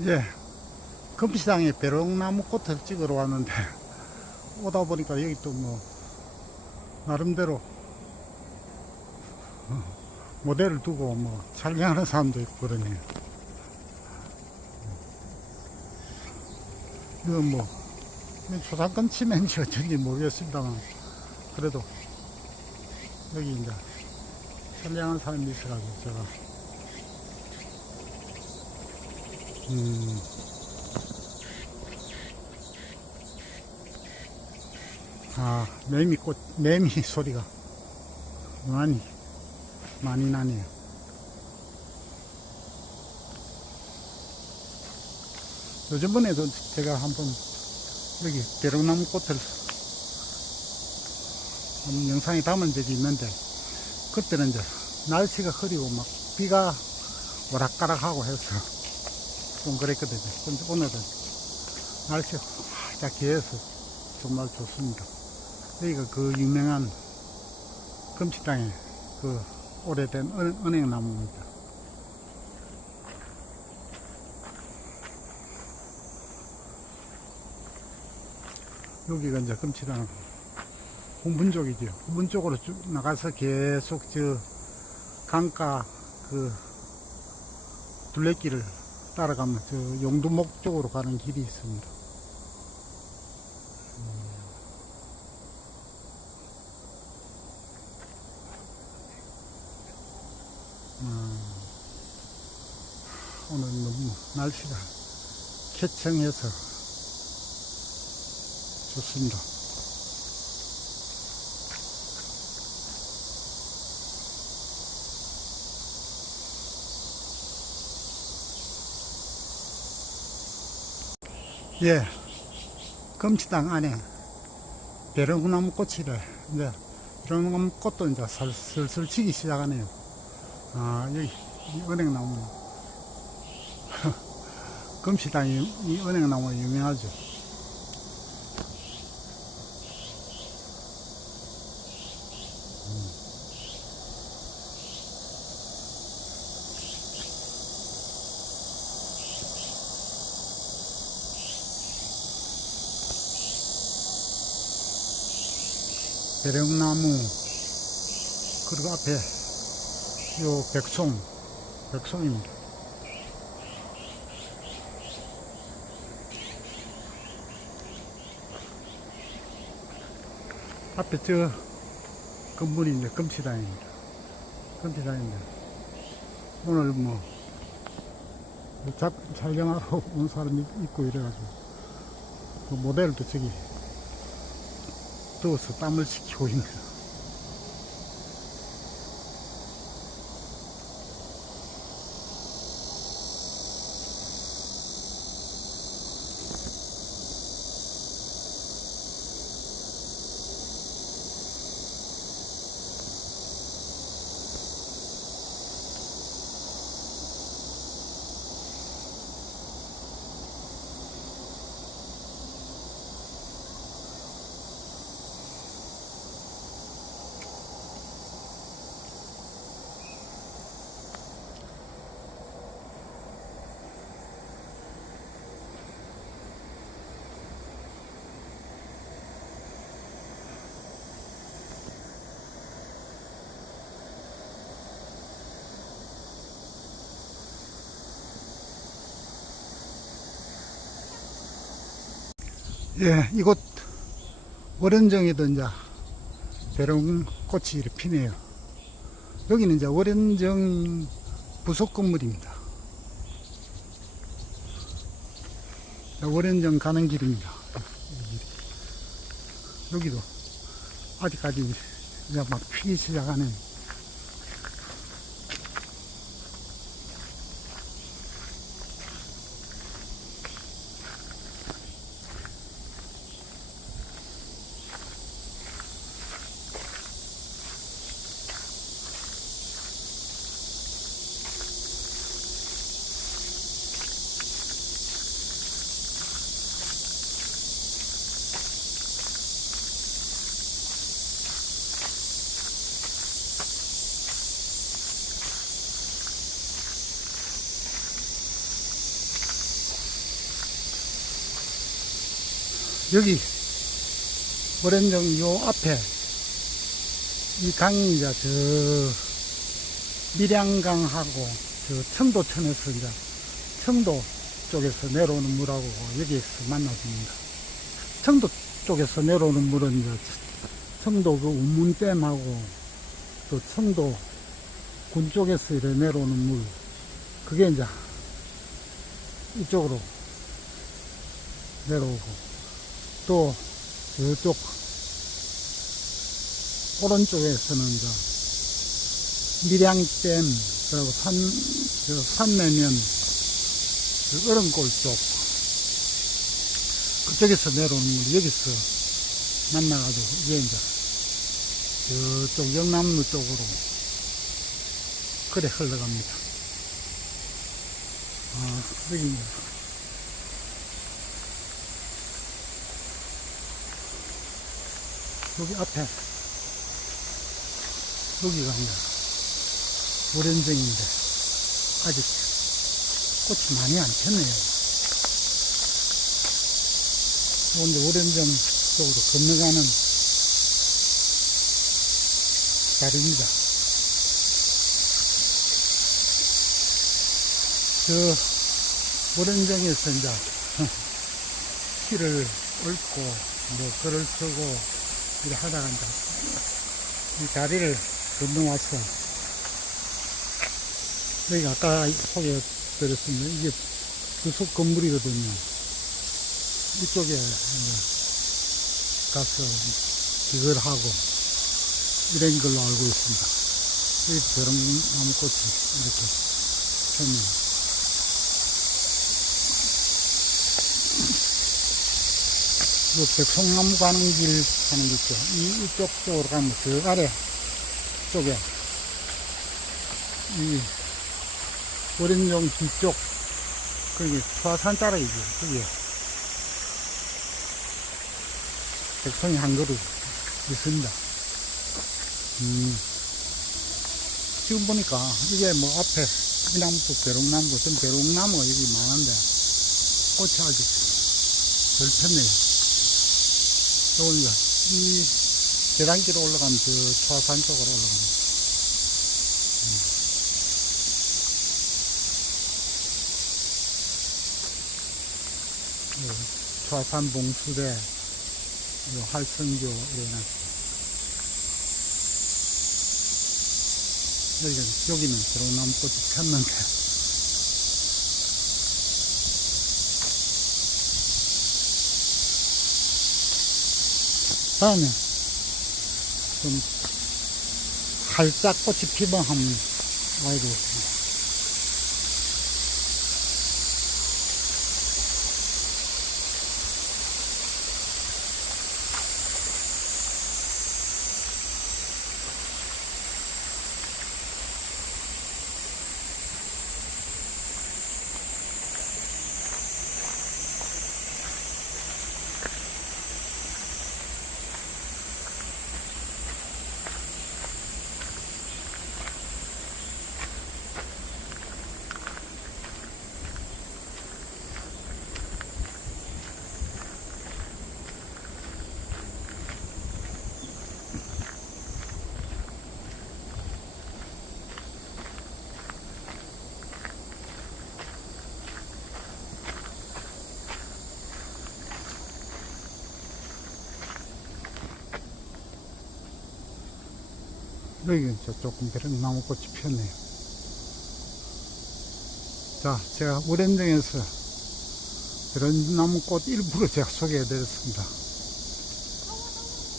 예, 금시장에 벼롱나무 꽃을 찍으러 왔는데 오다 보니까 여기 또 뭐 나름대로 어, 모델을 두고 뭐 촬영하는 사람도 있고 그러네요. 이건 뭐 초상권 침해인지 어쩐지 모르겠습니다만 그래도 여기 이제 촬영하는 사람이 있어가지고 제가 음, 아, 매미 꽃, 매미 소리가 많이, 많이 나네요. 요즘번에도 제가 한번 여기 대롱나무 꽃을 한번 영상에 담은 적이 있는데, 그때는 이제 날씨가 흐리고 막 비가 오락가락하고 해서 좀 그랬거든요. 근데 오늘은 날씨가 활짝 개어서 정말 좋습니다. 여기가 그 유명한 금치땅의 그 오래된 은, 은행나무입니다. 여기가 이제 금치땅 홍분 쪽이죠. 홍분 쪽으로 쭉 나가서 계속 저 강가 그 둘레길을 따라가면 저 용두목 쪽으로 가는 길이 있습니다. 음, 오늘 너무 날씨가 쾌청해서 좋습니다. 예, 금치당 안에 벼롱나무 꽃이래. 이제 벼롱나무 꽃도 이제 슬- 슬슬 치기 시작하네요. 아, 여기 이 은행나무. 금시당이 이 은행나무 유명하죠. 배령나무 그리고 앞에 요 백송 백송입니다. 앞에 저 이제 금시당입니다. 금시당인데 오늘 뭐 잡, 촬영하러 온 사람이 있고 이래가지고 그 모델도 저기 더워서 땀을 식히고 있네요. 예, 이곳 월연정에도 이제 배롱 꽃이 이렇게 피네요. 여기는 이제 월연정 부속 건물입니다. 월연정 가는 길입니다. 여기도 아직까지 이제 막 피기 시작하는 여기 오렌정 요 앞에 이 강이 이제 저 밀양강하고 저 청도천에서 이제 청도 쪽에서 내려오는 물하고 여기에서 만나집니다. 청도 쪽에서 내려오는 물은 이제 청도 그 운문댐하고 또 청도 군 쪽에서 이렇게 내려오는 물 그게 이제 이쪽으로 내려오고 또 저쪽 오른쪽에서는 이제 밀양댐 그리고 산, 저 산 내면 그 얼음골 쪽 그쪽에서 내려오는 물이 여기서 만나가지고 이게 이제 저쪽 영남로 쪽으로 그래 흘러갑니다. 아, 여기 이제 여기 앞에 여기가 이제 오렌정인데 아직 꽃이 많이 안 폈네요. 이제 오렌정 쪽으로 건너가는 다리입니다. 저 오렌정에서 이제 실을 얽고 뭐 글을 쓰고 이렇게 하다가 이제 이 다리를 건너와서 여기가 아까 소개해드렸습니다. 이게 부속 건물이거든요. 이쪽에 가서 기거를 하고 이런 걸로 알고 있습니다. 여기 벼롱나무꽃이 이렇게 폈네요. 이 백송나무 가는 길 하는 거 있죠. 이, 이쪽 쪽으로 가면 저 아래 쪽에 이 어린용 뒤쪽 거기 수화산 자락이죠. 거기에 백송이 한 그루 있습니다. 음, 지금 보니까 이게 뭐 앞에 이 나무도 벼롱나무고 전 벼롱나무가 여기 많은데 꽃이 아직 덜 폈네요. 요건 이 계단길로 올라가면 저 초화산 쪽으로 올라갑니다. 초화산 봉수대, 요 할성교 이래놨습니다. 여기는, 여기는 드롱나무꽃이 폈는데, 다음에 좀 활짝 꽃이 피면 한번 와야 되겠습니다. 여기 저 조금 베른 나무꽃이 폈네요. 자, 제가 우렌정에서 베른 나무꽃 일부러 제가 소개해 드렸습니다.